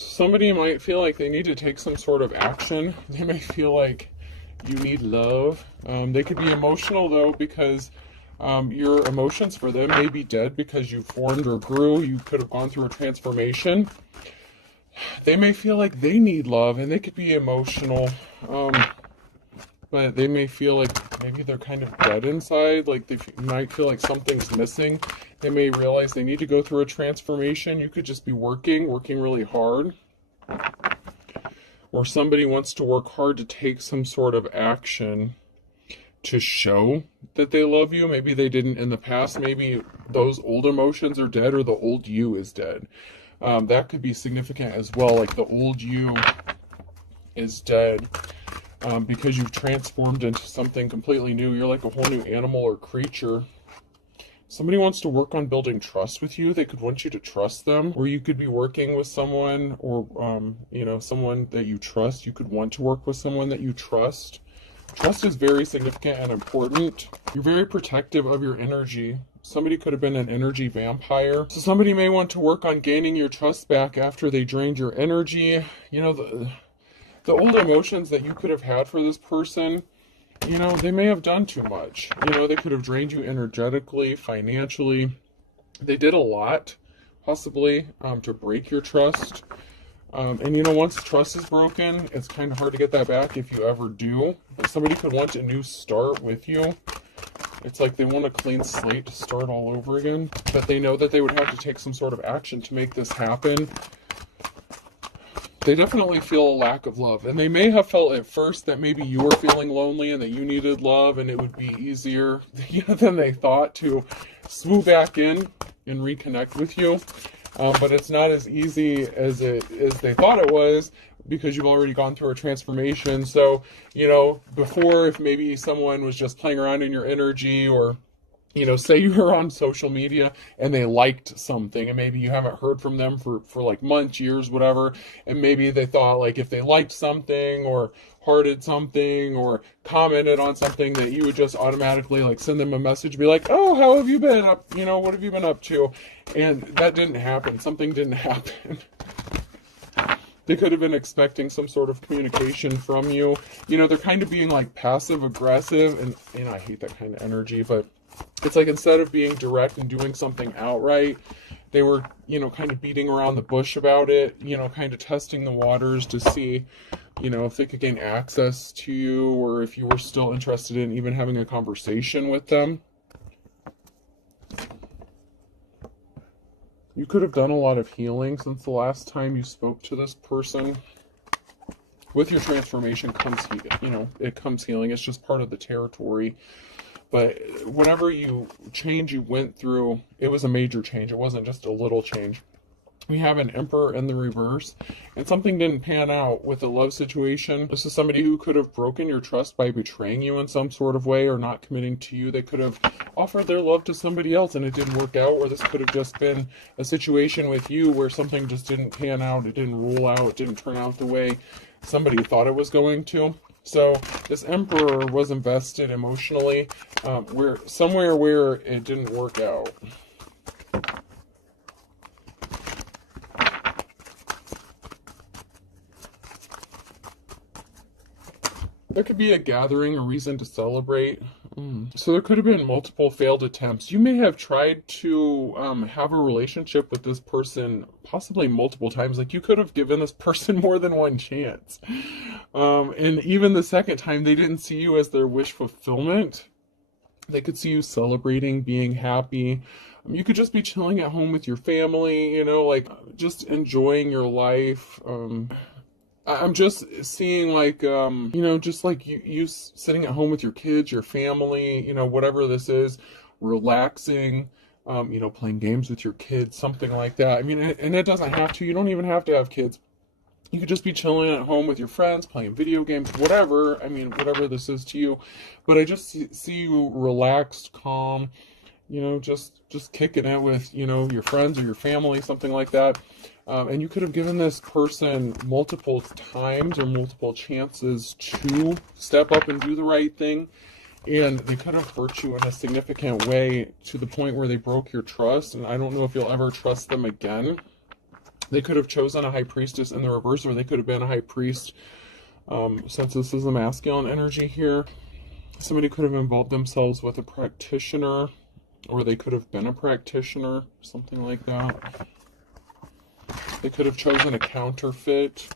Somebody might feel like they need to take some sort of action. They may feel like you need love. They could be emotional though, because your emotions for them may be dead because you formed or grew. You could have gone through a transformation. They may feel like they need love, and they could be emotional, but they may feel like maybe they're kind of dead inside. Like they might feel like something's missing. They may realize they need to go through a transformation. You could just be working really hard. Or somebody wants to work hard to take some sort of action to show that they love you. Maybe they didn't in the past. Maybe those old emotions are dead, or the old you is dead. That could be significant as well. Like the old you is dead because you've transformed into something completely new. You're like a whole new animal or creature. Somebody wants to work on building trust with you. They could want you to trust them, or you could be working with someone, or someone that you trust. You could want to work with someone that you trust. Trust is very significant and important. You're very protective of your energy. Somebody could have been an energy vampire. So somebody may want to work on gaining your trust back after they drained your energy. The old emotions that you could have had for this person, they may have done too much. They could have drained you energetically, financially. They did a lot, possibly, to break your trust. And once trust is broken, it's kind of hard to get that back if you ever do. But somebody could want a new start with you. It's like they want a clean slate to start all over again. But they know that they would have to take some sort of action to make this happen. They definitely feel a lack of love. And they may have felt at first that maybe you were feeling lonely and that you needed love, and it would be easier than they thought to swoop back in and reconnect with you. But it's not as easy as they thought it was, because you've already gone through a transformation. So, before, if maybe someone was just playing around in your energy, or say you were on social media and they liked something, and maybe you haven't heard from them for like months, years, whatever, and maybe they thought like if they liked something or hearted something or commented on something, that you would just automatically like send them a message, be like, oh, how have you been up, what have you been up to? And that didn't happen. Something didn't happen. They could have been expecting some sort of communication from you. They're kind of being like passive aggressive, and I hate that kind of energy, but it's like instead of being direct and doing something outright, they were, kind of beating around the bush about it, kind of testing the waters to see, if they could gain access to you, or if you were still interested in even having a conversation with them. You could have done a lot of healing since the last time you spoke to this person. With your transformation comes, it comes healing. It's just part of the territory. But whatever change you went through, it was a major change. It wasn't just a little change. We have an Emperor in the reverse, and something didn't pan out with a love situation. This is somebody who could have broken your trust by betraying you in some sort of way, or not committing to you. They could have offered their love to somebody else and it didn't work out, or this could have just been a situation with you where something just didn't pan out. It didn't roll out. It didn't turn out the way somebody thought it was going to. So this Emperor was invested emotionally, somewhere where it didn't work out. There could be a gathering, a reason to celebrate. So there could have been multiple failed attempts. You may have tried to have a relationship with this person possibly multiple times. Like you could have given this person more than one chance. And even the second time, they didn't see you as their wish fulfillment. They could see you celebrating, being happy. You could just be chilling at home with your family, like just enjoying your life. I'm just seeing like, just like you sitting at home with your kids, your family, whatever this is, relaxing, playing games with your kids, something like that. I mean, and it doesn't have to, you don't even have to have kids. You could just be chilling at home with your friends, playing video games, whatever. I mean, whatever this is to you. But I just see you relaxed, calm, just kicking it with, your friends or your family, something like that. And you could have given this person multiple times or multiple chances to step up and do the right thing. And they could have hurt you in a significant way to the point where they broke your trust. And I don't know if you'll ever trust them again. They could have chosen a high priestess in the reverse, or they could have been a high priest. Since this is a masculine energy here, somebody could have involved themselves with a practitioner, or they could have been a practitioner, something like that. They could have chosen a counterfeit.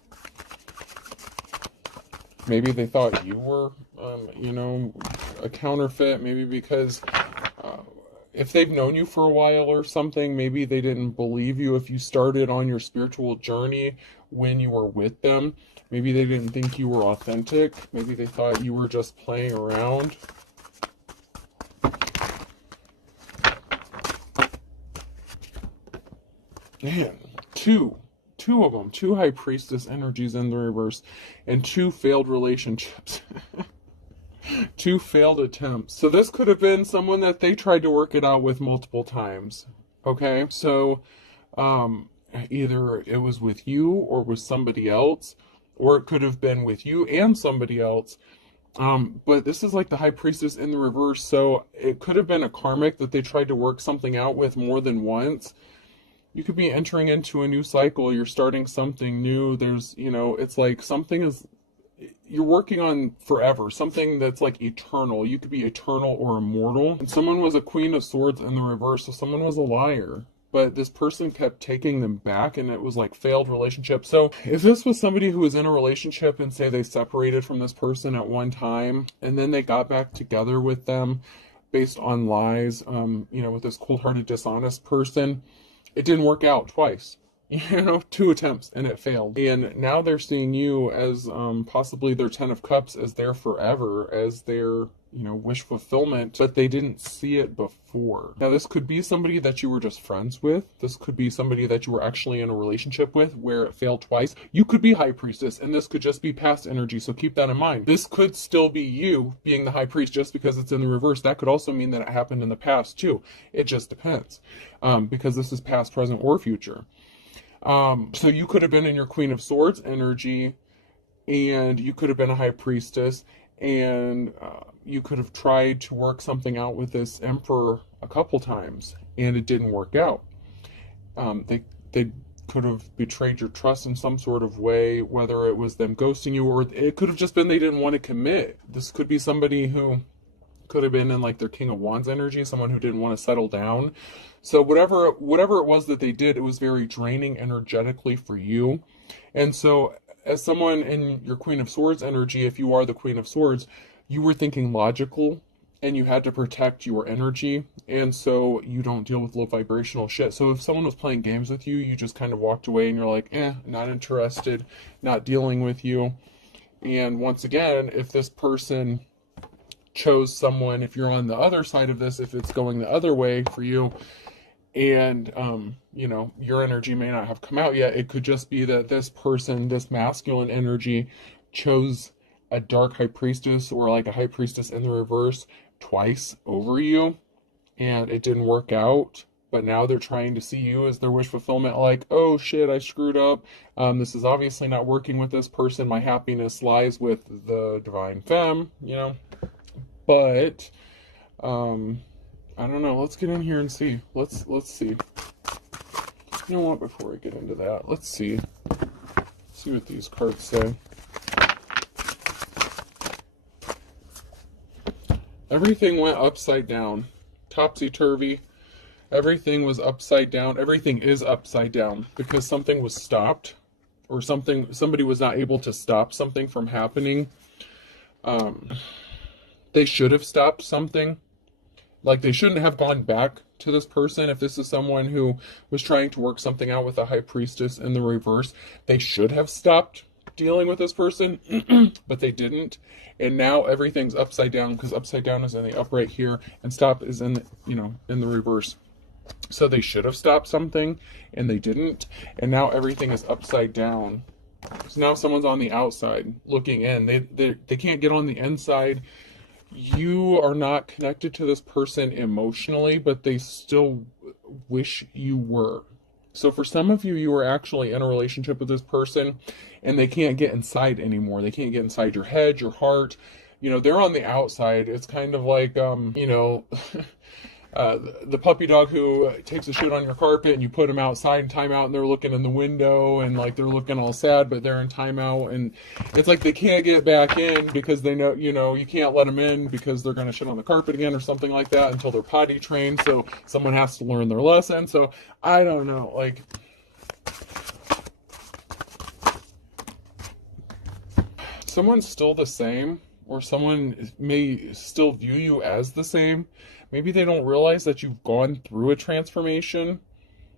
Maybe they thought you were, a counterfeit. Maybe because if they've known you for a while or something, maybe they didn't believe you if you started on your spiritual journey when you were with them. Maybe they didn't think you were authentic. Maybe they thought you were just playing around. Man, two of them, two high priestess energies in the reverse, and two failed relationships. Two failed attempts. So this could have been someone that they tried to work it out with multiple times. Okay, so either it was with you or with somebody else, or it could have been with you and somebody else. But this is like the high priestess in the reverse, so it could have been a karmic that they tried to work something out with more than once. You could be entering into a new cycle. You're starting something new. There's, it's like something is, you're working on forever, something that's like eternal. You could be eternal or immortal. And someone was a Queen of Swords in the reverse, so someone was a liar. But this person kept taking them back, and it was like failed relationship. So if this was somebody who was in a relationship and say they separated from this person at one time, and then they got back together with them based on lies, with this cold-hearted, dishonest person, it didn't work out twice. 2 attempts and it failed. And now they're seeing you as possibly their 10 of Cups, as their forever, as their, wish fulfillment, but they didn't see it before. Now, this could be somebody that you were just friends with. This could be somebody that you were actually in a relationship with where it failed twice. You could be high priestess, and this could just be past energy, so keep that in mind. This could still be you being the high priest just because it's in the reverse. That could also mean that it happened in the past too. It just depends, because this is past, present, or future. So you could have been in your Queen of Swords energy, and you could have been a high priestess, and you could have tried to work something out with this emperor a couple times, and it didn't work out. They could have betrayed your trust in some sort of way, whether it was them ghosting you, or it could have just been they didn't want to commit. This could be somebody who could have been in like their King of Wands energy, someone who didn't want to settle down. So whatever it was that they did, it was very draining energetically for you. And so as someone in your Queen of Swords energy, if you are the Queen of Swords, you were thinking logical, and you had to protect your energy, and so you don't deal with low vibrational shit. So if someone was playing games with you, you just kind of walked away and you're like, not interested, not dealing with you. And once again, if this person chose someone, if you're on the other side of this, if it's going the other way for you, and your energy may not have come out yet, it could just be that this person, this masculine energy, chose a dark high priestess or like a high priestess in the reverse twice over you, and it didn't work out. But now they're trying to see you as their wish fulfillment, like, oh shit, I screwed up. This is obviously not working with this person. My happiness lies with the divine femme, But I don't know. Let's get in here and see. Let's see. You know what? Before I get into that, let's see what these cards say. Everything went upside down, topsy-turvy. Everything was upside down. Everything is upside down because something was stopped, or somebody was not able to stop something from happening. They should have stopped something. Like, they shouldn't have gone back to this person. If this is someone who was trying to work something out with a high priestess in the reverse, they should have stopped dealing with this person, but they didn't. And now everything's upside down, because upside down is in the upright here, and stop is in the, in the reverse. So they should have stopped something, and they didn't. And now everything is upside down. So now someone's on the outside looking in. They can't get on the inside. You are not connected to this person emotionally, but they still wish you were. So for some of you, you were actually in a relationship with this person, and they can't get inside anymore. They can't get inside your head, your heart. They're on the outside. It's kind of like, the puppy dog who takes a shit on your carpet and you put them outside in timeout and they're looking in the window and like they're looking all sad, but they're in timeout, and it's like they can't get back in because they know, you can't let them in because they're going to shit on the carpet again or something like that until they're potty trained. So someone has to learn their lesson. So I don't know, like, someone's still the same, or someone may still view you as the same. Maybe they don't realize that you've gone through a transformation.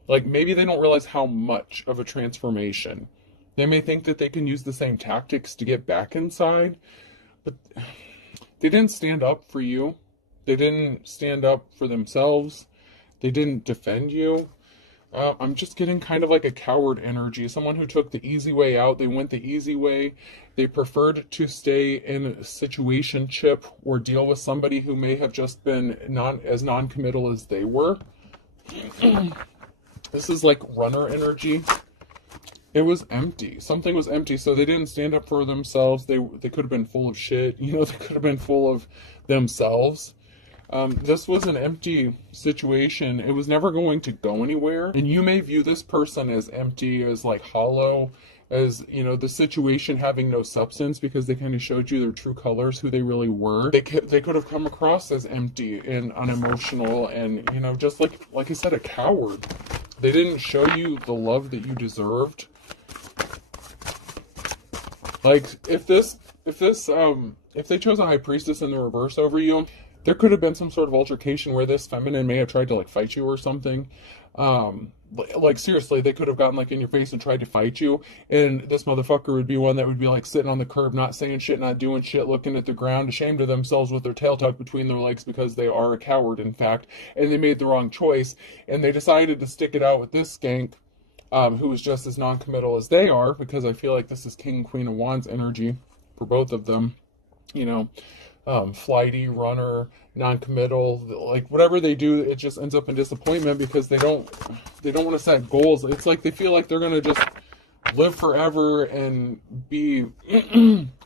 Like, maybe they don't realize how much of a transformation. They may think that they can use the same tactics to get back inside, but they didn't stand up for you. They didn't stand up for themselves. They didn't defend you. I'm just getting kind of like a coward energy. Someone who took the easy way out. They went the easy way. They preferred to stay in a situationship or deal with somebody who may have just been as non-committal as they were. This is like runner energy. It was empty. Something was empty, so they didn't stand up for themselves. They could have been full of shit. They could have been full of themselves. This was an empty situation. It was never going to go anywhere. And you may view this person as empty, as like hollow, as, the situation having no substance because they kind of showed you their true colors, who they really were. They could have come across as empty and unemotional and, just like I said, a coward. They didn't show you the love that you deserved. Like, if they chose a high priestess in the reverse over you, there could have been some sort of altercation where this feminine may have tried to like fight you or something. Like seriously, they could have gotten like in your face and tried to fight you, and this motherfucker would be one that would be like sitting on the curb, not saying shit, not doing shit, looking at the ground, ashamed of themselves with their tail tucked between their legs because they are a coward, in fact, and they made the wrong choice, and they decided to stick it out with this skank, who is just as non-committal as they are, because I feel like this is King and Queen of Wands energy for both of them. Flighty, runner, non-committal, like whatever they do, it just ends up in disappointment because they don't want to set goals. It's like they feel like they're going to just live forever and be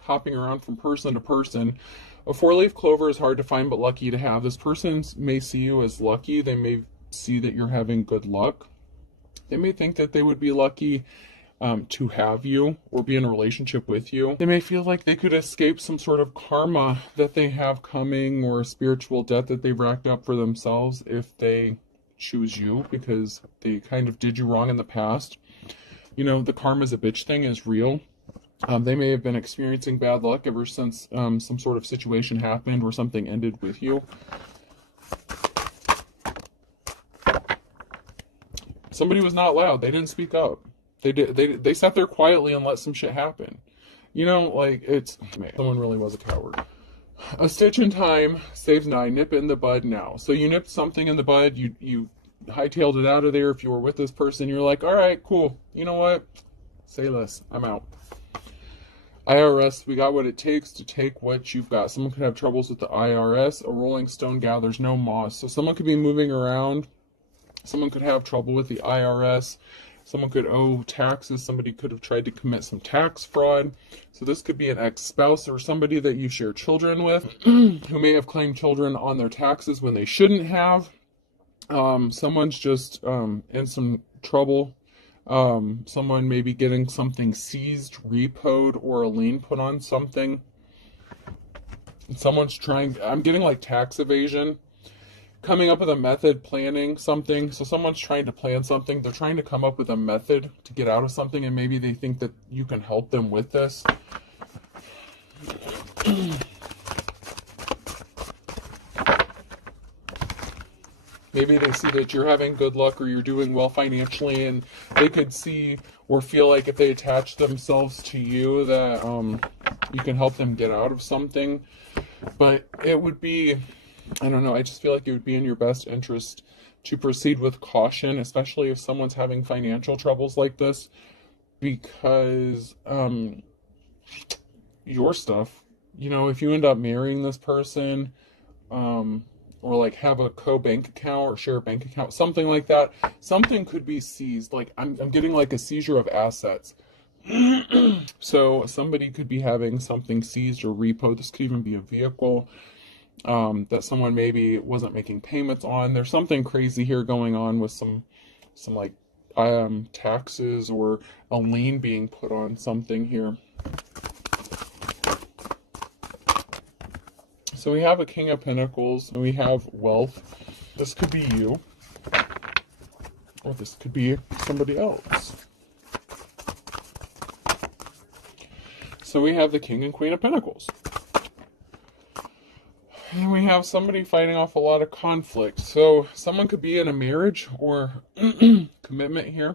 hopping around from person to person. A four-leaf clover is hard to find but lucky to have. This person may see you as lucky. They may see that you're having good luck. They may think that they would be lucky to have you or be in a relationship with you. They may feel like they could escape some sort of karma that they have coming, or a spiritual debt that they've racked up for themselves if they choose you because they kind of did you wrong in the past. The karma's a bitch thing is real. They may have been experiencing bad luck ever since some sort of situation happened or something ended with you. Somebody was not loud. They didn't speak up. They sat there quietly and let some shit happen. Someone really was a coward. A stitch in time saves nine. Nip it in the bud now. So you nipped something in the bud. You hightailed it out of there. If you were with this person, you're like, all right, cool. You know what? Say less. I'm out. IRS, we got what it takes to take what you've got. Someone could have troubles with the IRS. A rolling stone gathers no moss. So someone could be moving around. Someone could have trouble with the IRS. Someone could owe taxes. Somebody could have tried to commit some tax fraud. So this could be an ex-spouse or somebody that you share children with who may have claimed children on their taxes when they shouldn't have. Someone's just in some trouble. Someone may be getting something seized, repoed, or a lien put on something. Someone's I'm getting like tax evasion. Coming up with a method, planning something. So someone's trying to plan something. They're trying to come up with a method to get out of something, and maybe they think that you can help them with this. Maybe they see that you're having good luck or you're doing well financially, and they could see or feel like if they attach themselves to you that you can help them get out of something. But it would be, I don't know, I just feel like it would be in your best interest to proceed with caution, especially if someone's having financial troubles like this, because your stuff, if you end up marrying this person, or like have a co-bank account or share a bank account, something like that, something could be seized. Like I'm getting like a seizure of assets. So somebody could be having something seized or repo. This could even be a vehicle. that someone maybe wasn't making payments on. There's something crazy here going on with some like taxes or a lien being put on something here. So we have a King of Pentacles, and we have wealth. This could be you, or this could be somebody else. So we have the King and Queen of Pentacles. And we have somebody fighting off a lot of conflict. So someone could be in a marriage or commitment here,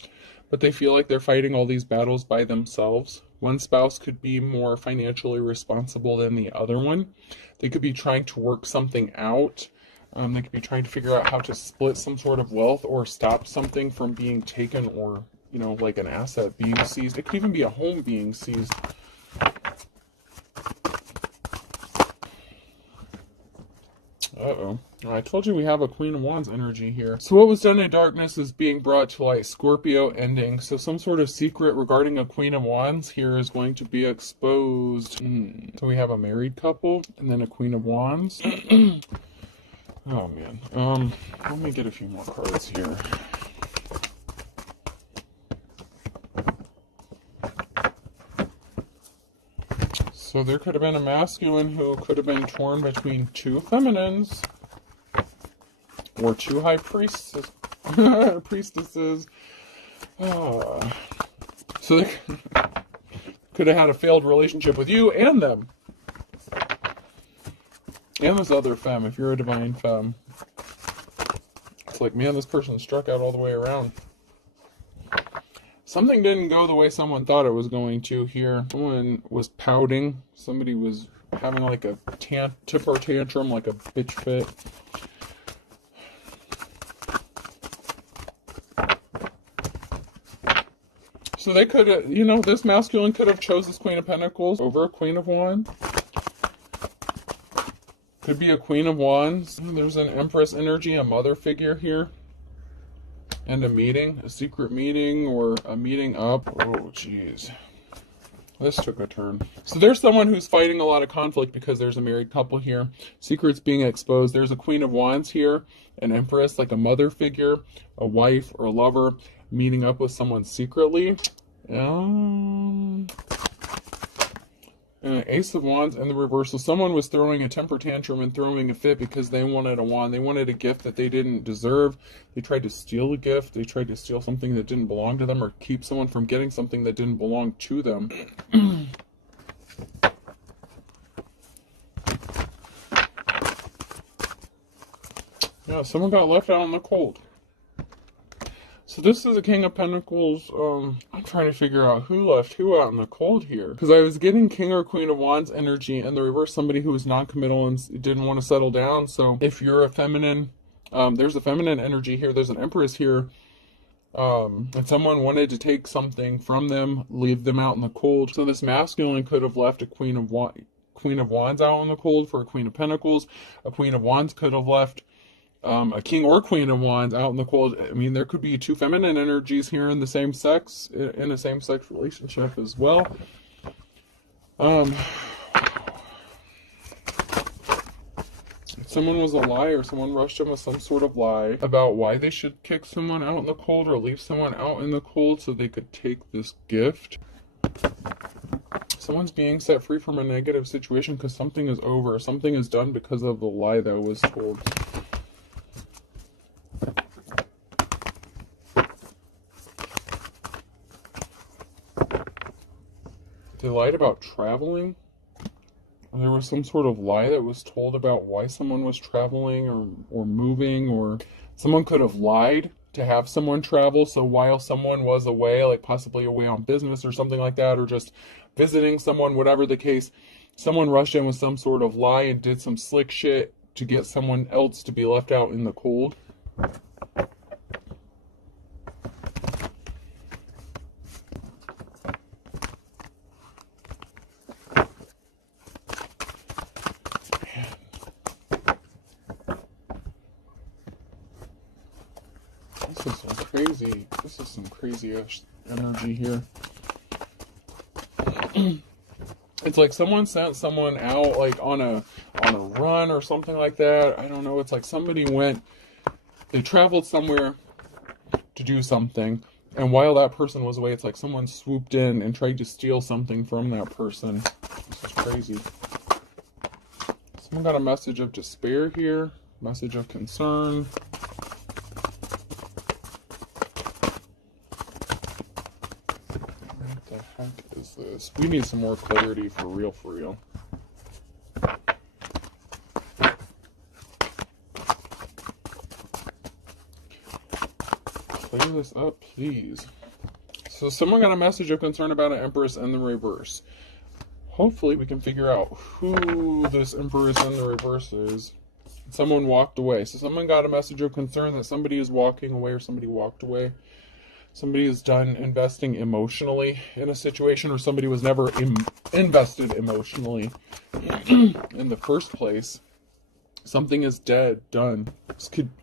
but they feel like they're fighting all these battles by themselves. One spouse could be more financially responsible than the other one. They could be trying to work something out. They could be trying to figure out how to split some sort of wealth or stop something from being taken, or, you know, like an asset being seized. It could even be a home being seized. Uh-oh. I told you we have a Queen of Wands energy here. So what was done in darkness is being brought to light. Scorpio ending. So some sort of secret regarding a Queen of Wands here is going to be exposed. So we have a married couple and then a Queen of Wands. Oh, man. Let me get a few more cards here. So there could have been a masculine who could have been torn between two feminines or two high priestesses. So they could have had a failed relationship with you and them. And this other femme, if you're a divine femme. It's like, man, this person struck out all the way around. Something didn't go the way someone thought it was going to here. Someone was pouting. Somebody was having like a temper tantrum, like a bitch fit. So they could have, you know, this masculine could have chose this Queen of Pentacles over a Queen of Wands. Could be a Queen of Wands. There's an Empress energy, a mother figure here. And a meeting, a secret meeting, or a meeting up. Oh, jeez. This took a turn. So there's someone who's fighting a lot of conflict because there's a married couple here. Secrets being exposed. There's a Queen of Wands here, an Empress, like a mother figure, a wife or a lover, meeting up with someone secretly. And an Ace of Wands in the reverse. So someone was throwing a temper tantrum and throwing a fit because they wanted a wand. They wanted a gift that they didn't deserve. They tried to steal a gift. They tried to steal something that didn't belong to them, or keep someone from getting something that didn't belong to them. Yeah, someone got left out in the cold. So this is a King of Pentacles. I'm trying to figure out who left who out in the cold here. Because I was getting King or Queen of Wands energy, and the reverse, somebody who was non-committal and didn't want to settle down. So if you're a feminine, there's a feminine energy here. There's an Empress here. And someone wanted to take something from them, leave them out in the cold. So this masculine could have left a Queen of Wands out in the cold for a Queen of Pentacles. A Queen of Wands could have left a King or Queen of Wands out in the cold. I mean, there could be two feminine energies here in the same sex, in a same-sex relationship as well. Someone was a liar. Someone rushed in with some sort of lie about why they should kick someone out in the cold or leave someone out in the cold so they could take this gift. Someone's being set free from a negative situation because something is over. Something is done because of the lie that was told. They lied about traveling. There was some sort of lie that was told about why someone was traveling or moving, or someone could have lied to have someone travel. So while someone was away, like possibly away on business or something like that, or just visiting someone, whatever the case, someone rushed in with some sort of lie and did some slick shit to get someone else to be left out in the cold. This is some crazy energy here. It's like someone sent someone out like on a run or something like that. I don't know. It's like somebody they traveled somewhere to do something, and while that person was away, it's like someone swooped in and tried to steal something from that person. This is crazy. Someone got a message of despair here, message of concern. What the heck is this? We need some more clarity for real, for real. Clear this up, please. So someone got a message of concern about an Empress in the reverse. Hopefully we can figure out who this Empress in the reverse is. Someone walked away. So someone got a message of concern that somebody is walking away or somebody walked away. Somebody is done investing emotionally in a situation, or somebody was never invested emotionally in the first place. Something is dead, done.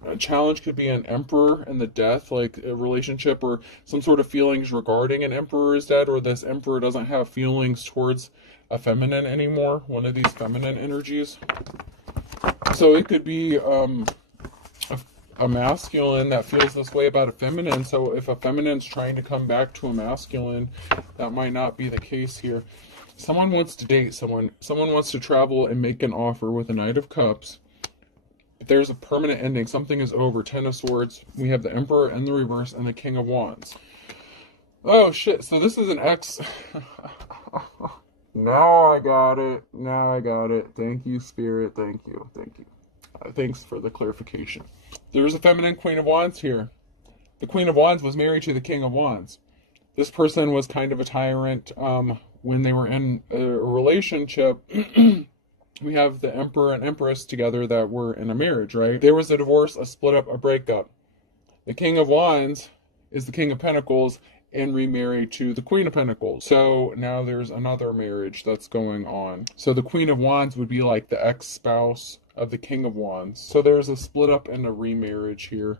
A challenge could be an emperor and the death, like a relationship or some sort of feelings regarding an emperor is dead, or this emperor doesn't have feelings towards a feminine anymore, one of these feminine energies. So it could be a masculine that feels this way about a feminine. So if a feminine's trying to come back to a masculine, that might not be the case here. Someone wants to date someone. Someone wants to travel and make an offer with a Knight of Cups. But there's a permanent ending. Something is over. Ten of Swords. We have the Emperor and the reverse and the King of Wands. Oh, shit. So this is an ex... Now I got it. Now I got it. Thank you, Spirit. Thank you. Thank you. Thanks for the clarification. There's a feminine Queen of Wands here. The Queen of Wands was married to the King of Wands. This person was kind of a tyrant when they were in a relationship. We have the Emperor and Empress together that were in a marriage, right? There was a divorce, a split up, a breakup. The King of Wands is the King of Pentacles and remarried to the Queen of Pentacles. So now there's another marriage that's going on. So the Queen of Wands would be like the ex-spouse of the King of Wands. So there's a split up and a remarriage here.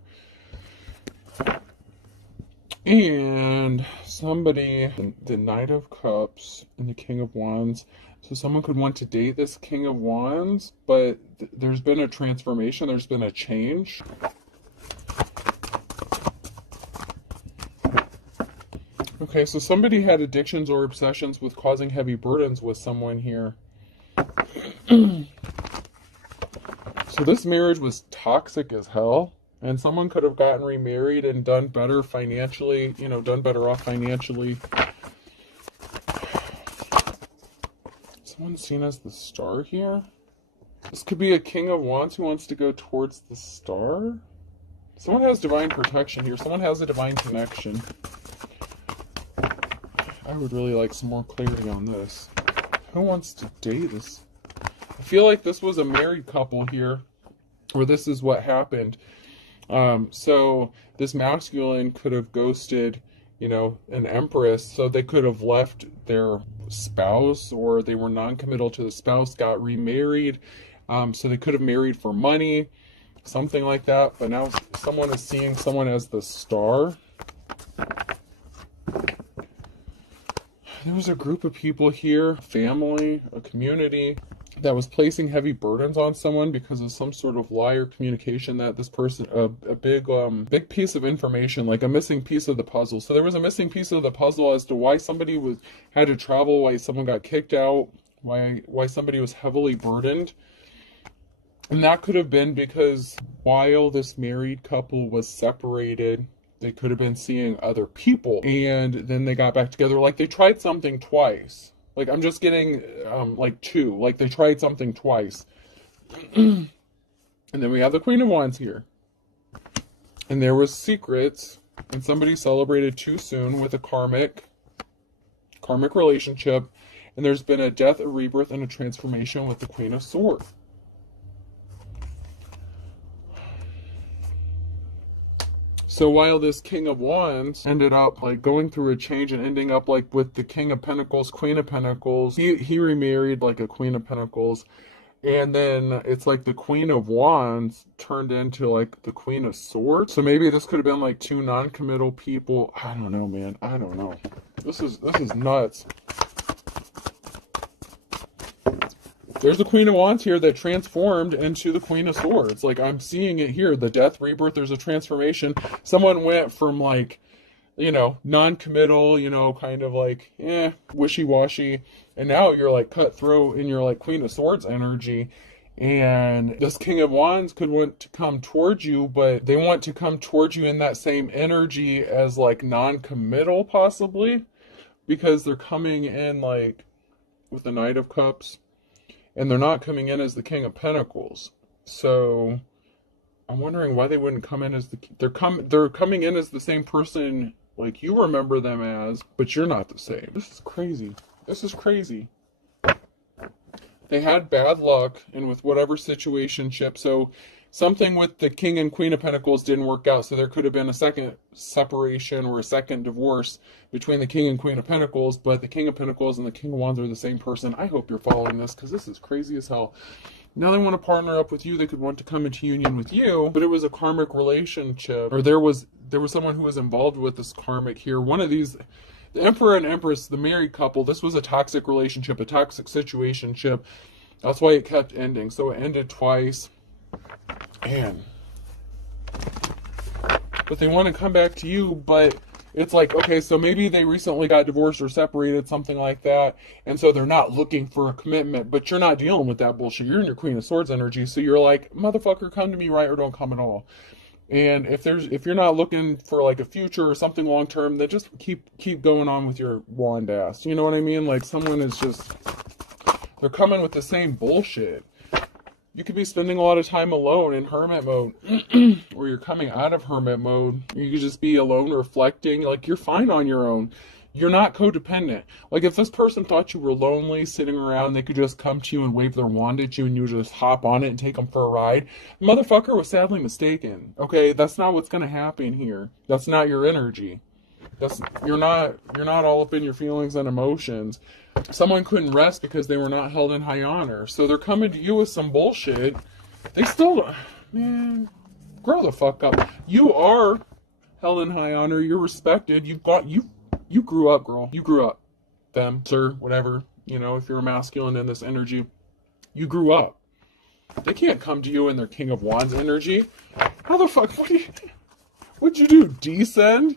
And somebody, the Knight of Cups and the King of Wands. So someone could want to date this King of Wands, but there's been a transformation, there's been a change. Okay, so somebody had addictions or obsessions with causing heavy burdens with someone here. So this marriage was toxic as hell, and someone could have gotten remarried and done better financially, done better off financially. Someone's seen as the Star here. This could be a King of Wands who wants to go towards the Star. Someone has divine protection here. Someone has a divine connection. I would really like some more clarity on this. Who wants to date this? I feel like this was a married couple here, or this is what happened. So this masculine could have ghosted, an Empress, so they could have left their spouse, or they were non-committal to the spouse, got remarried, so they could have married for money, something like that. But now someone is seeing someone as the Star. There was a group of people here, a family, a community, that was placing heavy burdens on someone because of some sort of lie or communication that this person, a big piece of information, like a missing piece of the puzzle. So there was a missing piece of the puzzle as to why somebody had to travel, why someone got kicked out, why somebody was heavily burdened. And that could have been because while this married couple was separated, they could have been seeing other people, and then they got back together. Like they tried something twice. Like I'm just getting like two. Like they tried something twice. And then we have the Queen of Wands here. And there was secrets, and somebody celebrated too soon with a karmic relationship. And there's been a death, a rebirth, and a transformation with the Queen of Swords. So while this King of Wands ended up like going through a change and ending up like with the King of Pentacles, Queen of Pentacles, he remarried like a Queen of Pentacles, and then it's like the Queen of Wands turned into like the Queen of Swords. So maybe this could have been like two non-committal people. I don't know, man. I don't know. This is nuts. There's the Queen of Wands here that transformed into the Queen of Swords. Like, I'm seeing it here. The death, rebirth, there's a transformation. Someone went from, like, you know, non-committal, you know, kind of like, wishy-washy. And now you're, like, cutthroat in your, like, Queen of Swords energy. And this King of Wands could want to come towards you, but they want to come towards you in that same energy as, like, non-committal, possibly. Because they're coming in, like, with the Knight of Cups. And they're not coming in as the King of Pentacles. So I'm wondering why they wouldn't come in as the... They're coming in as the same person like you remember them as, but you're not the same. This is crazy. This is crazy. They had bad luck and with whatever situationship. So something with the King and Queen of Pentacles didn't work out. So there could have been a second separation or a second divorce between the King and Queen of Pentacles. But the King of Pentacles and the King of Wands are the same person. I hope you're following this because this is crazy as hell. Now they want to partner up with you. They could want to come into union with you. But it was a karmic relationship. Or there was someone who was involved with this karmic here. One of these... The Emperor and Empress, the married couple, this was a toxic relationship, a toxic situationship. That's why it kept ending. So it ended twice. Man. But they want to come back to you, but it's like, okay, so maybe they recently got divorced or separated, something like that, and so they're not looking for a commitment, but you're not dealing with that bullshit. You're in your Queen of Swords energy, so you're like, motherfucker, come to me, right, or don't come at all. And if you're not looking for like a future or something long term, then just keep going on with your wand ass. You know what I mean? Like someone is just, they're coming with the same bullshit. You could be spending a lot of time alone in hermit mode, or you're coming out of hermit mode. You could just be alone reflecting, like you're fine on your own. You're not codependent. Like if this person thought you were lonely sitting around, they could just come to you and wave their wand at you and you would just hop on it and take them for a ride. The motherfucker was sadly mistaken. Okay, that's not what's gonna happen here. That's not your energy. You're not all up in your feelings and emotions. Someone couldn't rest because they were not held in high honor. So they're coming to you with some bullshit. They still, man, grow the fuck up. You are held in high honor. You're respected. You grew up, girl. You grew up. Them, sir, whatever. You know, if you're a masculine in this energy, you grew up. They can't come to you in their King of Wands energy. How the fuck? What'd you do? Descend?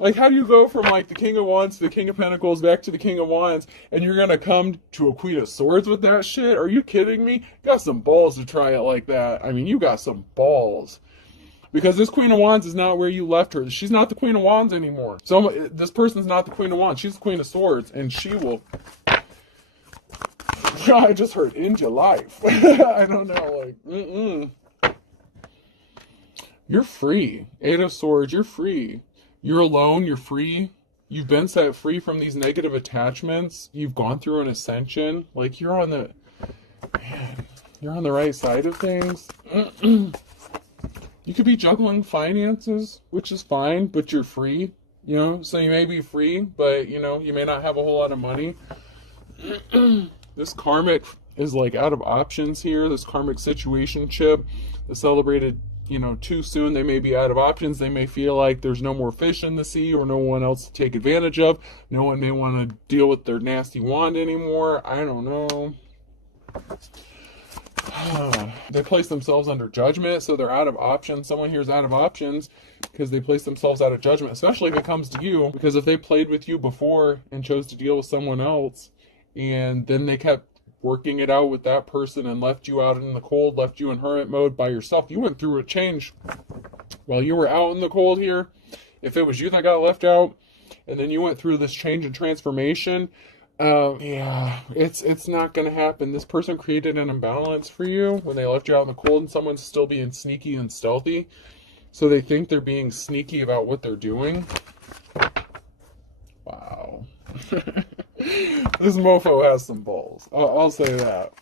Like, how do you go from, like, the King of Wands to the King of Pentacles back to the King of Wands, and you're gonna come to a Queen of Swords with that shit? Are you kidding me? You got some balls to try it like that. I mean, you got some balls. Because this Queen of Wands is not where you left her. She's not the Queen of Wands anymore. So this person's not the Queen of Wands. She's the Queen of Swords. And she will... I just heard, end your life. I don't know, like, You're free. Eight of Swords, you're free. You're alone, you're free. You've been set free from these negative attachments. You've gone through an ascension. Like, you're on the... Man, you're on the right side of things. You could be juggling finances, which is fine, but you're free, you know? So you may be free, but, you know, you may not have a whole lot of money. This karmic is, like, out of options here. This karmic situationship, the celebrated, you know, too soon. They may be out of options. They may feel like there's no more fish in the sea or no one else to take advantage of. No one may want to deal with their nasty wand anymore. I don't know. They place themselves under judgment, so they're out of options. Someone here is out of options because they place themselves out of judgment, especially if it comes to you. Because if they played with you before and chose to deal with someone else, and then they kept working it out with that person and left you out in the cold, left you in hermit mode by yourself, you went through a change while you were out in the cold here. If it was you that got left out, and then you went through this change and transformation, yeah, it's not going to happen. This person created an imbalance for you when they left you out in the cold, and someone's still being sneaky and stealthy. So they think they're being sneaky about what they're doing. Wow. This mofo has some balls. I'll say that.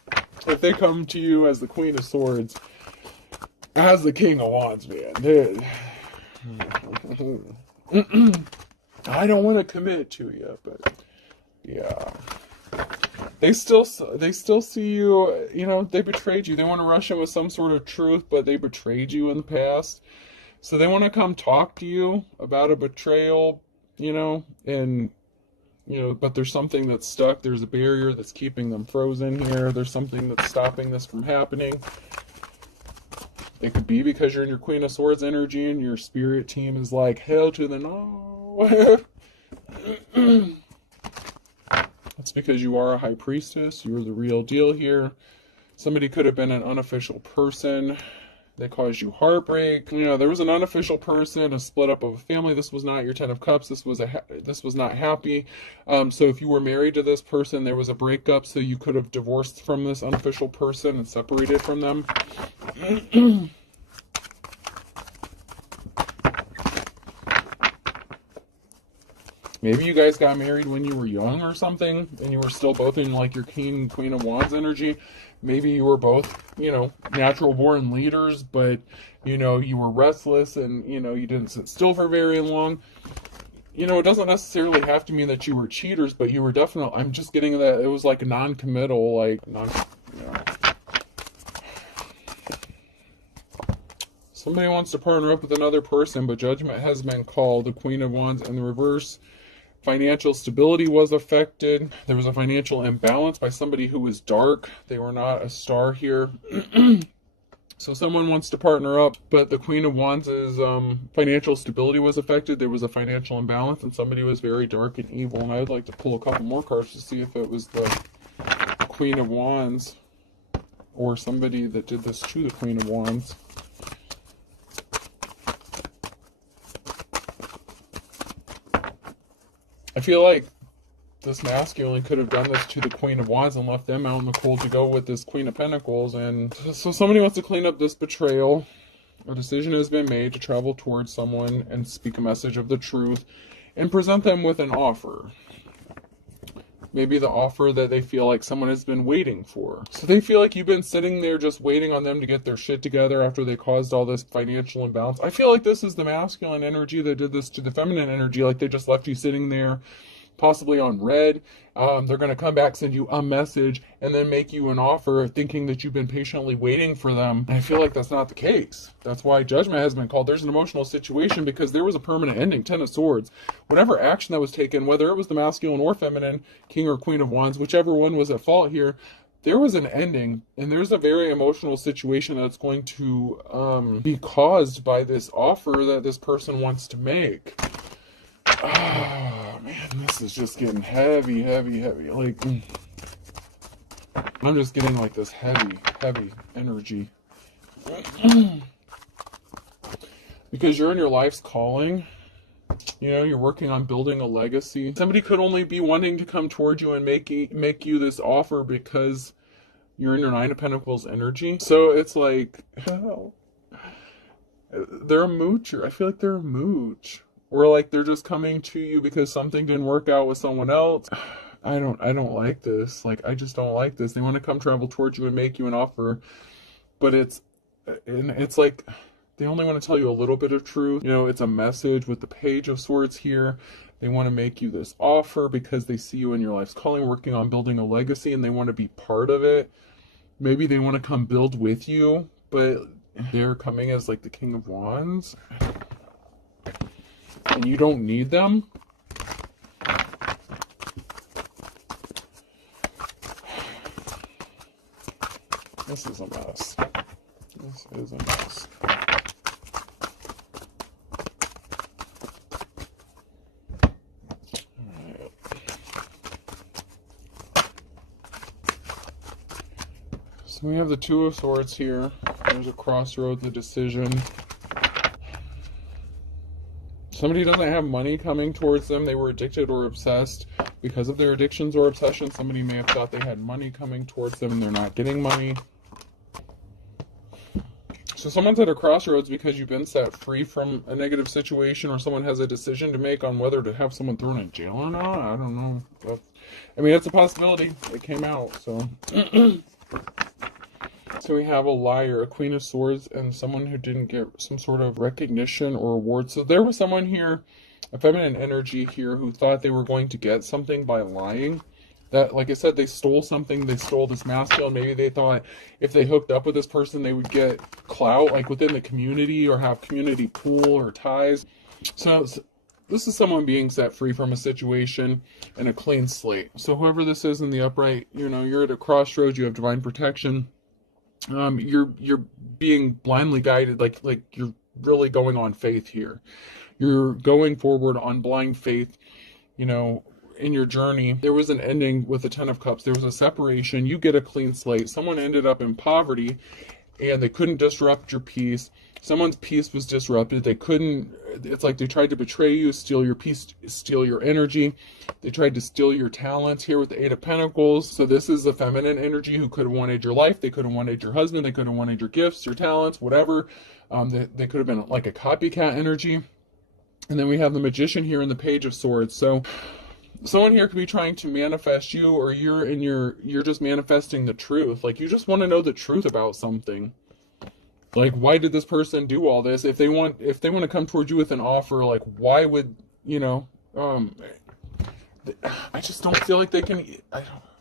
If they come to you as the Queen of Swords, as the King of Wands, man, dude. I don't want to commit to you, but... yeah, they still see you, you know, they betrayed you. They want to rush in with some sort of truth, but they betrayed you in the past. So they want to come talk to you about a betrayal, you know, and you know, but there's something that's stuck. There's a barrier that's keeping them frozen here. There's something that's stopping this from happening. It could be because you're in your Queen of Swords energy and your spirit team is like, hell to the no. That's because you are a high priestess. You're the real deal here. Somebody could have been an unofficial person. They caused you heartbreak. You know, there was an unofficial person, a split up of a family. This was not your Ten of Cups. This was not happy. So if you were married to this person, there was a breakup. So you could have divorced from this unofficial person and separated from them. Maybe you guys got married when you were young or something, and you were still both in like your King, Queen of Wands energy. Maybe you were both, you know, natural born leaders, but, you know, you were restless and, you know, you didn't sit still for very long. You know, it doesn't necessarily have to mean that you were cheaters, but you were definitely, I'm just getting that it was like a non-committal, like, you know. Somebody wants to partner up with another person, but judgment has been called. The Queen of Wands in the reverse. Financial stability was affected. There was a financial imbalance by somebody who was dark. They were not a star here. So someone wants to partner up, but the Queen of Wands' financial stability was affected. There was a financial imbalance, and somebody was very dark and evil. And I would like to pull a couple more cards to see if it was the Queen of Wands or somebody that did this to the Queen of Wands. I feel like this masculine could have done this to the Queen of Wands and left them out in the cold to go with this Queen of Pentacles. And so somebody wants to clean up this betrayal. A decision has been made to travel towards someone and speak a message of the truth and present them with an offer. Maybe the offer that they feel like someone has been waiting for. So they feel like you've been sitting there just waiting on them to get their shit together after they caused all this financial imbalance. I feel like this is the masculine energy that did this to the feminine energy. Like they just left you sitting there, possibly on red. They're going to come back, send you a message, and then make you an offer thinking that you've been patiently waiting for them. And I feel like that's not the case. That's why judgment has been called. There's an emotional situation because there was a permanent ending. Ten of Swords. Whatever action that was taken, whether it was the masculine or feminine, King or Queen of Wands, whichever one was at fault here, there was an ending, and there's a very emotional situation that's going to be caused by this offer that this person wants to make. Oh, man, this is just getting heavy, heavy, heavy. Like, I'm just getting like this heavy, heavy energy. Because you're in your life's calling. You know, you're working on building a legacy. Somebody could only be wanting to come towards you and make you this offer because you're in your Nine of Pentacles energy. So it's like, oh, they're a moocher. I feel like they're a mooch. Or like they're just coming to you because something didn't work out with someone else. I don't like this. Like, I just don't like this. They want to come travel towards you and make you an offer. But it's like they only want to tell you a little bit of truth. You know, it's a message with the Page of Swords here. They want to make you this offer because they see you in your life's calling, working on building a legacy, and they want to be part of it. Maybe they want to come build with you, but they're coming as like the King of Wands. And you don't need them. This is a mess. This is a mess. Alright. So we have the Two of Swords here. There's a crossroads, a decision. Somebody doesn't have money coming towards them. They were addicted or obsessed. Because of their addictions or obsessions, somebody may have thought they had money coming towards them and they're not getting money. So someone's at a crossroads because you've been set free from a negative situation, or someone has a decision to make on whether to have someone thrown in jail or not. I don't know. But, I mean, it's a possibility. It came out, so... So we have a liar, a Queen of Swords, and someone who didn't get some sort of recognition or award. So there was someone here, a feminine energy here, who thought they were going to get something by lying. That, like I said, they stole something. They stole this masculine. Maybe they thought if they hooked up with this person, they would get clout, like within the community, or have community pool or ties. So this is someone being set free from a situation and a clean slate. So whoever this is in the upright, you know, you're at a crossroads, you have divine protection. You're being blindly guided, like you're really going on faith here. You're going forward on blind faith, you know, in your journey. There was an ending with the Ten of Cups. There was a separation. You get a clean slate. Someone ended up in poverty and they couldn't disrupt your peace. Someone's peace was disrupted. They couldn't, it's like they tried to betray you, steal your peace, steal your energy. They tried to steal your talents here with the Eight of Pentacles. So this is the feminine energy who could have wanted your life. They could have wanted your husband. They could have wanted your gifts, your talents, whatever. They could have been like a copycat energy. And then we have the Magician here in the Page of Swords. So someone here could be trying to manifest you, or you're just manifesting the truth. Like you just want to know the truth about something. Like, why did this person do all this? If they want to come towards you with an offer, like, why would, you know, I just don't feel like they can,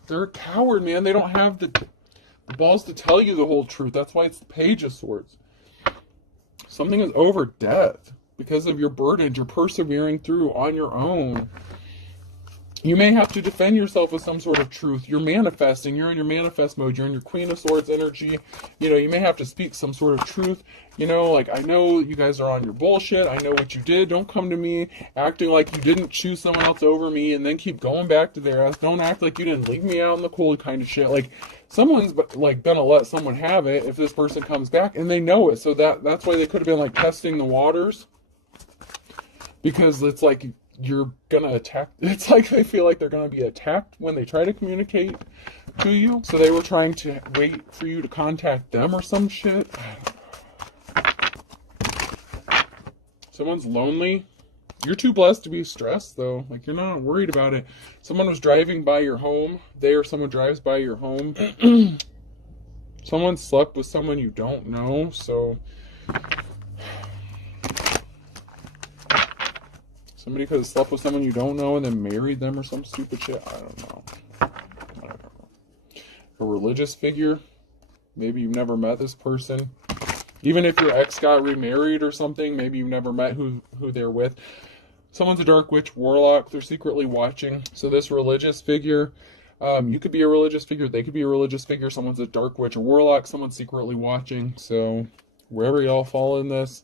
they're a coward, man. They don't have the balls to tell you the whole truth. That's why it's the Page of Swords. Something is over death because of your burdens. You're persevering through on your own. You may have to defend yourself with some sort of truth. You're manifesting. You're in your manifest mode. You're in your Queen of Swords energy. You know, you may have to speak some sort of truth. You know, like, I know you guys are on your bullshit. I know what you did. Don't come to me acting like you didn't choose someone else over me and then keep going back to their ass. Don't act like you didn't leave me out in the cold kind of shit. Like, someone's, like, gonna let someone have it if this person comes back, and they know it. So that's why they could have been, like, testing the waters. Because it's like, you're gonna attack. It's like they feel like they're gonna be attacked when they try to communicate to you. So they were trying to wait for you to contact them or some shit. Someone's lonely. You're too blessed to be stressed though. Like, you're not worried about it. Someone was driving by your home. Someone drives by your home. Someone slept with someone you don't know. So somebody could have slept with someone you don't know and then married them or some stupid shit. I don't know. A religious figure. Maybe you've never met this person. Even if your ex got remarried or something, maybe you've never met who they're with. Someone's a dark witch, warlock. They're secretly watching. So this religious figure, you could be a religious figure. They could be a religious figure. Someone's a dark witch or warlock. Someone's secretly watching. So wherever y'all fall in this.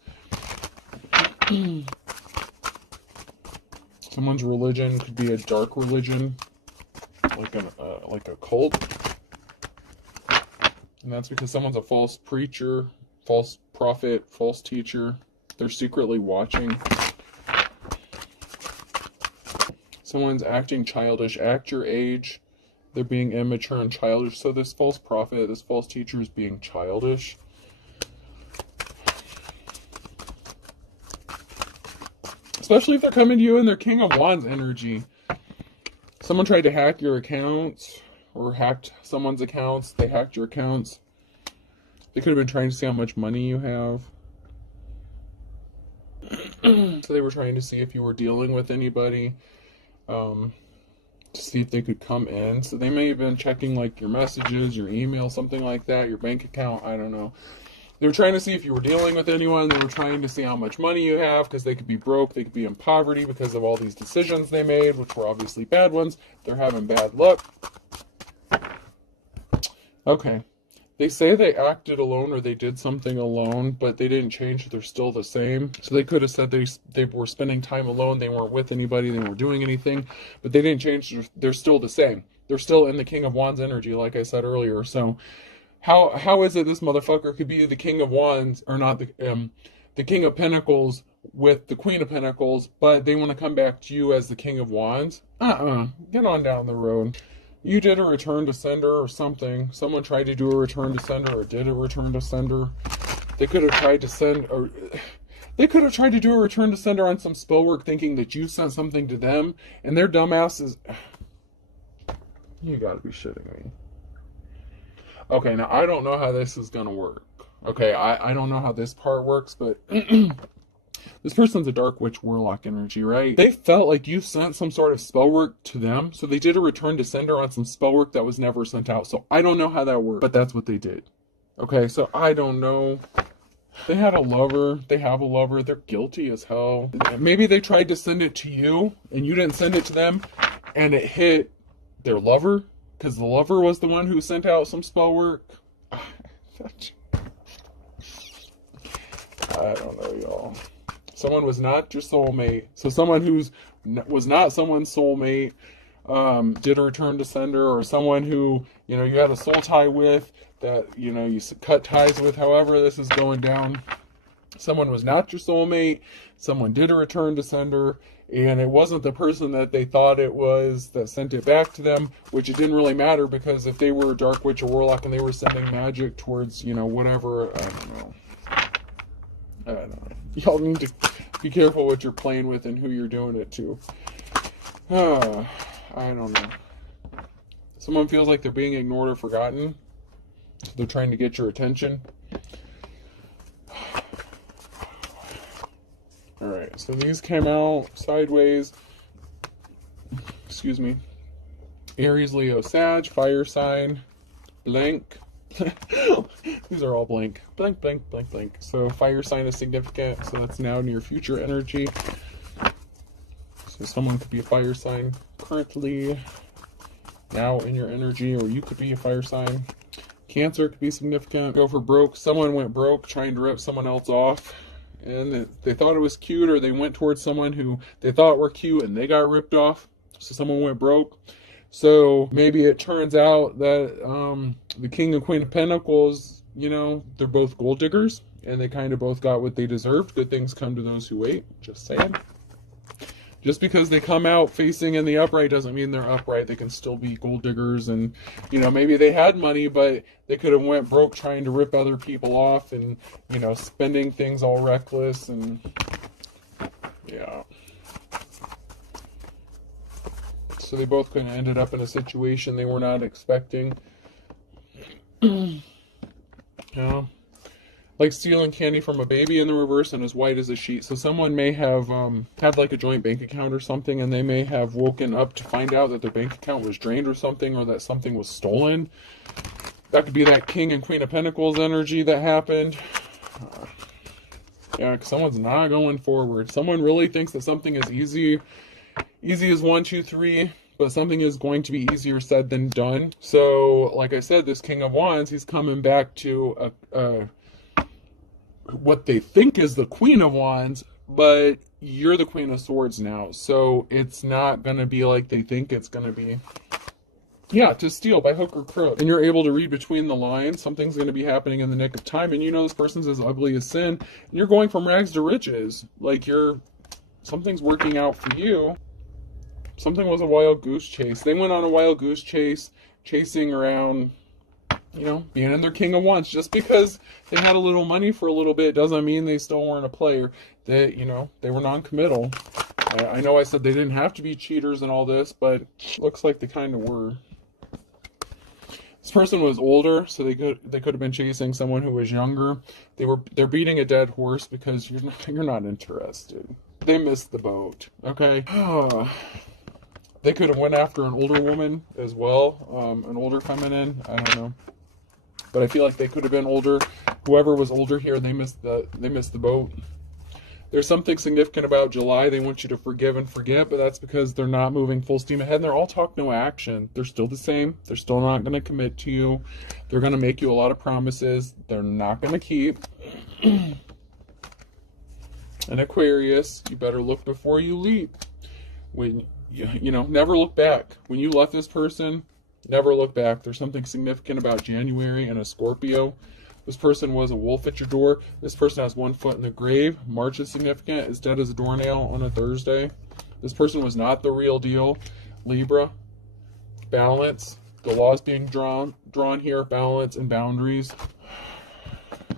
Someone's religion could be a dark religion, like a cult, and that's because someone's a false preacher, false prophet, false teacher. They're secretly watching. Someone's acting childish, act your age. They're being immature and childish. So this false prophet, this false teacher is being childish. Especially if they're coming to you in their King of Wands energy. Someone tried to hack your accounts or hacked someone's accounts. They hacked your accounts. They could have been trying to see how much money you have. So they were trying to see if you were dealing with anybody. To see if they could come in. So they may have been checking like your messages, your email, something like that, your bank account. I don't know. They were trying to see if you were dealing with anyone. They were trying to see how much money you have because they could be broke. They could be in poverty because of all these decisions they made, which were obviously bad ones. They're having bad luck. Okay. They say they acted alone or they did something alone, but they didn't change. They're still the same. So they could have said they were spending time alone. They weren't with anybody. They weren't doing anything, but they didn't change. They're still the same. They're still in the King of Wands energy, like I said earlier. So How is it this motherfucker could be the King of Wands, or not the King of Pentacles with the Queen of Pentacles, but they want to come back to you as the King of Wands? Get on down the road. You did a return to sender or something. Someone tried to do a return to sender or did a return to sender. They could have tried to send, or they could have tried to do a return to sender on some spell work thinking that you sent something to them, and their dumbasses. You gotta be shitting me. Okay, now I don't know how this is gonna work. Okay, I don't know how this part works, but this person's a dark witch warlock energy, right? They felt like you sent some sort of spell work to them, so they did a return to sender on some spell work that was never sent out. So I don't know how that worked, but that's what they did. Okay, so I don't know They had a lover. They have a lover. They're guilty as hell. Maybe they tried to send it to you and you didn't send it to them and it hit their lover because the lover was the one who sent out some spell work. I don't know, y'all. Someone was not your soulmate. So someone who's was not someone's soulmate did a return to sender, or someone who, you know, you had a soul tie with, that, you know, you cut ties with, however this is going down. Someone was not your soulmate. Someone did a return to sender, and it wasn't the person that they thought it was that sent it back to them, which it didn't really matter, because if they were a dark witch or warlock and they were sending magic towards, you know, whatever, I don't know. Y'all need to be careful what you're playing with and who you're doing it to. I don't know. Someone feels like they're being ignored or forgotten. So they're trying to get your attention. Alright, so these came out sideways. Excuse me. Aries, Leo, Sag, fire sign, blank. These are all blank. Blank, blank, blank, blank. So fire sign is significant, so that's now near future energy. So someone could be a fire sign currently now in your energy, or you could be a fire sign. Cancer could be significant. Go for broke. Someone went broke trying to rip someone else off, and they thought it was cute, or they went towards someone who they thought were cute and they got ripped off. So someone went broke. So maybe it turns out that the King and Queen of Pentacles, you know, they're both gold diggers, and they kind of both got what they deserved. Good things come to those who wait. Just saying. Just because they come out facing in the upright doesn't mean they're upright. They can still be gold diggers, and, you know, maybe they had money, but they could have went broke trying to rip other people off and, you know, spending things all reckless, and yeah. So they both kind of ended up in a situation they were not expecting. Yeah. Like stealing candy from a baby in the reverse and as white as a sheet. So someone may have had like a joint bank account or something, and they may have woken up to find out that their bank account was drained or something, or that something was stolen. That could be that King and Queen of Pentacles energy that happened. Yeah, because someone's not going forward. Someone really thinks that something is easy. Easy is 1, 2, 3, but something is going to be easier said than done. So, like I said, this King of Wands, he's coming back to what they think is the Queen of Wands, but you're the Queen of Swords now. So it's not going to be like they think it's going to be. Yeah, to steal by hook or crook. And you're able to read between the lines. Something's going to be happening in the nick of time, and you know this person's as ugly as sin. And you're going from rags to riches. Like something's working out for you. Something was a wild goose chase. They went on a wild goose chase, chasing around, you know, being in their King of Wands. Just because they had a little money for a little bit doesn't mean they still weren't a player. They, you know, they were non-committal. I know I said they didn't have to be cheaters and all this, but looks like they kind of were. This person was older, so they could have been chasing someone who was younger. They're beating a dead horse because you're not interested. They missed the boat. Okay. They could have went after an older woman as well, an older feminine. I don't know, but I feel like they could have been older. Whoever was older here, they missed the boat. There's something significant about July. They want you to forgive and forget, but that's because they're not moving full steam ahead. And they're all talk, no action. They're still the same. They're still not going to commit to you. They're going to make you a lot of promises they're not going to keep. And Aquarius, you better look before you leap. When you know, never look back. When you left this person, never look back. There's something significant about January and a Scorpio. This person was a wolf at your door. This person has 1 foot in the grave. March is significant. Is dead as a doornail on a Thursday. This person was not the real deal. Libra. Balance. The laws being drawn here. Balance and boundaries.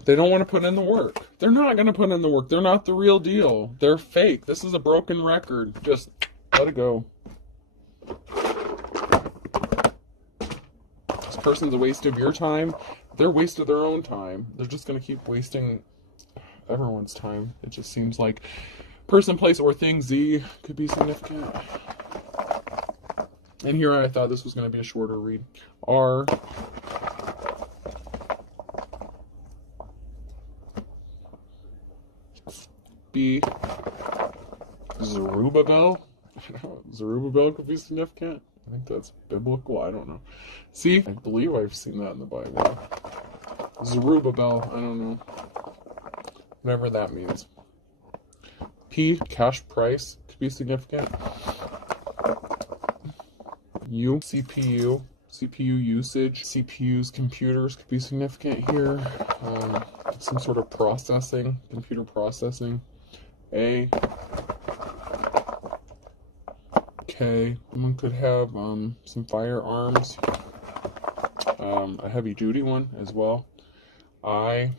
They don't want to put in the work. They're not going to put in the work. They're not the real deal. They're fake. This is a broken record. Just let it go. This person's a waste of your time. They're wasting their own time. They're just going to keep wasting everyone's time. It just seems like person, place, or thing. Z could be significant. And here I thought this was going to be a shorter read. R. B, Zerubbabel. Zerubbabel could be significant. I think that's biblical. I don't know. C, I believe I've seen that in the Bible. Zerubbabel. I don't know. Whatever that means. P, cash price could be significant. U, CPU. CPU usage. CPUs, computers could be significant here. Some sort of processing, computer processing. A, K, someone could have some firearms, a heavy duty one as well. I,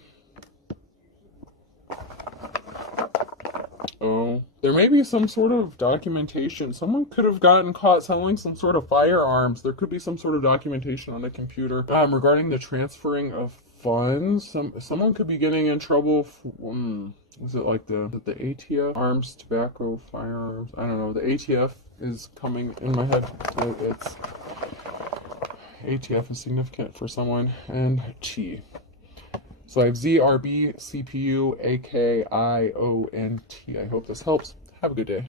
O, there may be some sort of documentation. Someone could have gotten caught selling some sort of firearms. There could be some sort of documentation on the computer regarding the transferring of funds. Someone could be getting in trouble for, was it like the ATF? Arms, tobacco, firearms. I don't know. The ATF is coming in my head. It's ATF is significant for someone. And T. So I have Z, RB, CPU, AK, I, O, and T. I hope this helps. Have a good day.